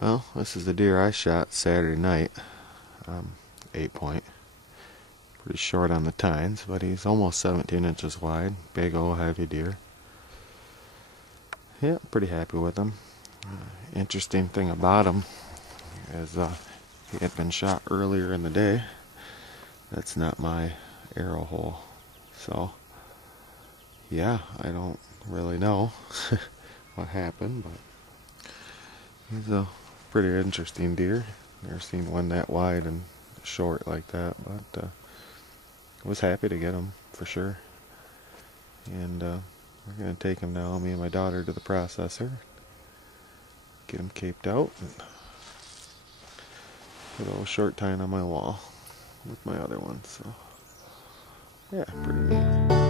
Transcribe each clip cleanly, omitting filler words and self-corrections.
Well, this is the deer I shot Saturday night. 8-point. Pretty short on the tines, but he's almost 17 inches wide. Big old heavy deer. Yeah, pretty happy with him. Interesting thing about him is he had been shot earlier in the day. That's not my arrow hole. So, yeah, I don't really know what happened, but he's a pretty interesting deer. Never seen one that wide and short like that, but was happy to get him for sure. And we're gonna take him now, me and my daughter, to the processor, get him caped out, and put a little short tine on my wall with my other one. So yeah, pretty neat.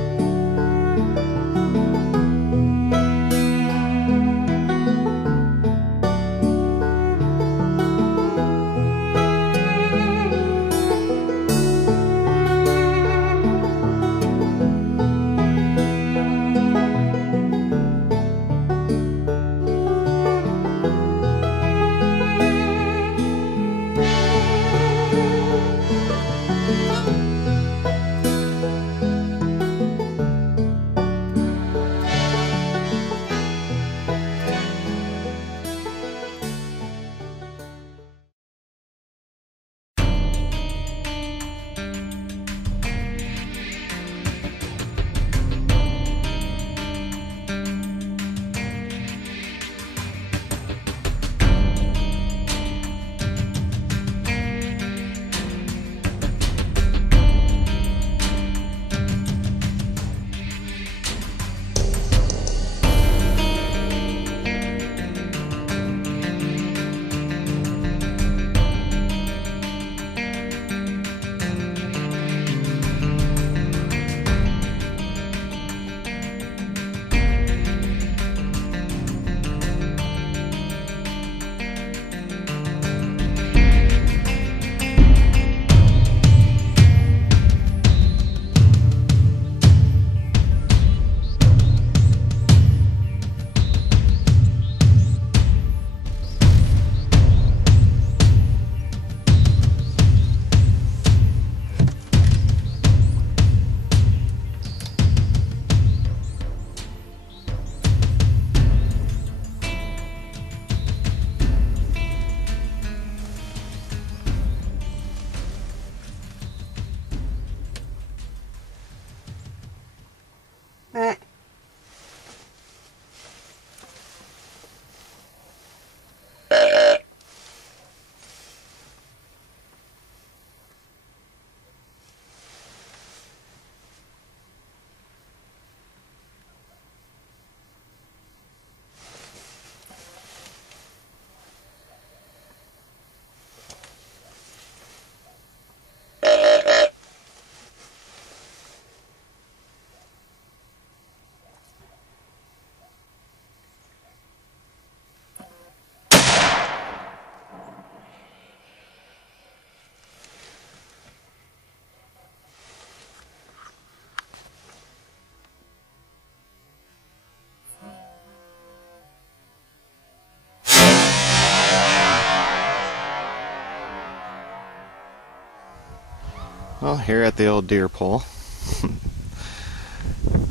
Well, here at the old deer pole,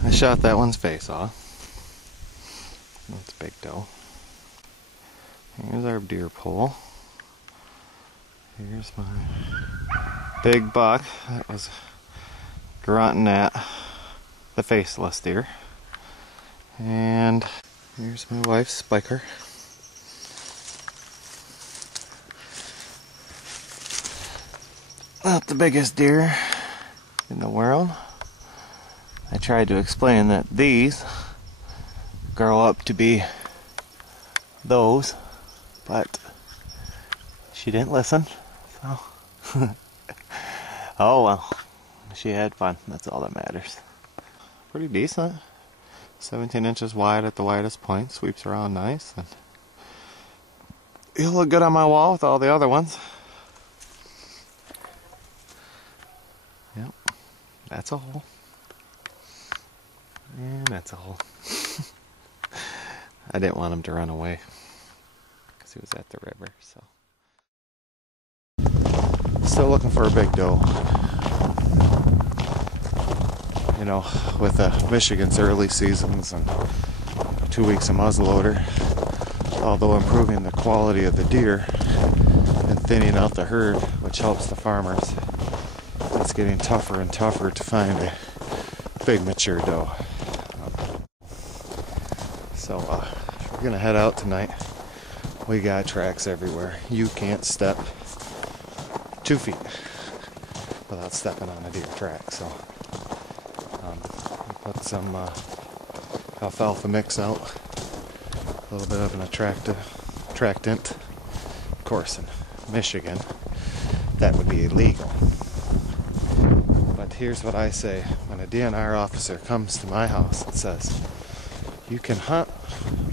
I shot that one's face off. That's big doe. Here's our deer pole. Here's my big buck that was grunting at the faceless deer. And here's my wife's spiker. Not the biggest deer in the world. I tried to explain that these grow up to be those, but she didn't listen, so oh well, she had fun. That's all that matters. Pretty decent. 17 inches wide at the widest point, sweeps around nice, and he'll look good on my wall with all the other ones. Yep, that's a hole. And that's a hole. I didn't want him to run away, because he was at the river. So still looking for a big doe. You know, with Michigan's early seasons and 2 weeks of muzzleloader, although improving the quality of the deer and thinning out the herd, which helps the farmers, it's getting tougher and tougher to find a big mature doe. So we're gonna head out tonight. We got tracks everywhere. You can't step 2 feet without stepping on a deer track. So put some alfalfa mix out, a little bit of an attractant. Of course, in Michigan, that would be illegal. But here's what I say when a DNR officer comes to my house and says, you can hunt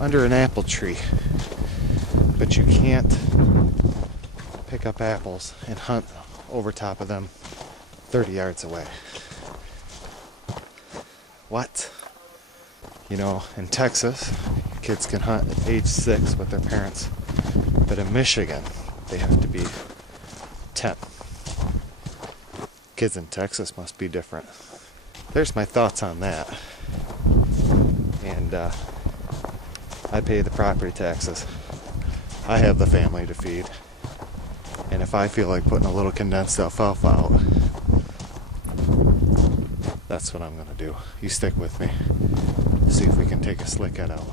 under an apple tree, but you can't pick up apples and hunt over top of them 30 yards away. What? You know, in Texas, kids can hunt at age 6 with their parents, but in Michigan, they have to be 10. Kids in Texas must be different. There's my thoughts on that. And I pay the property taxes. I have the family to feed. And if I feel like putting a little condensed alfalfa out, that's what I'm going to do. You stick with me. See if we can take a slick head out.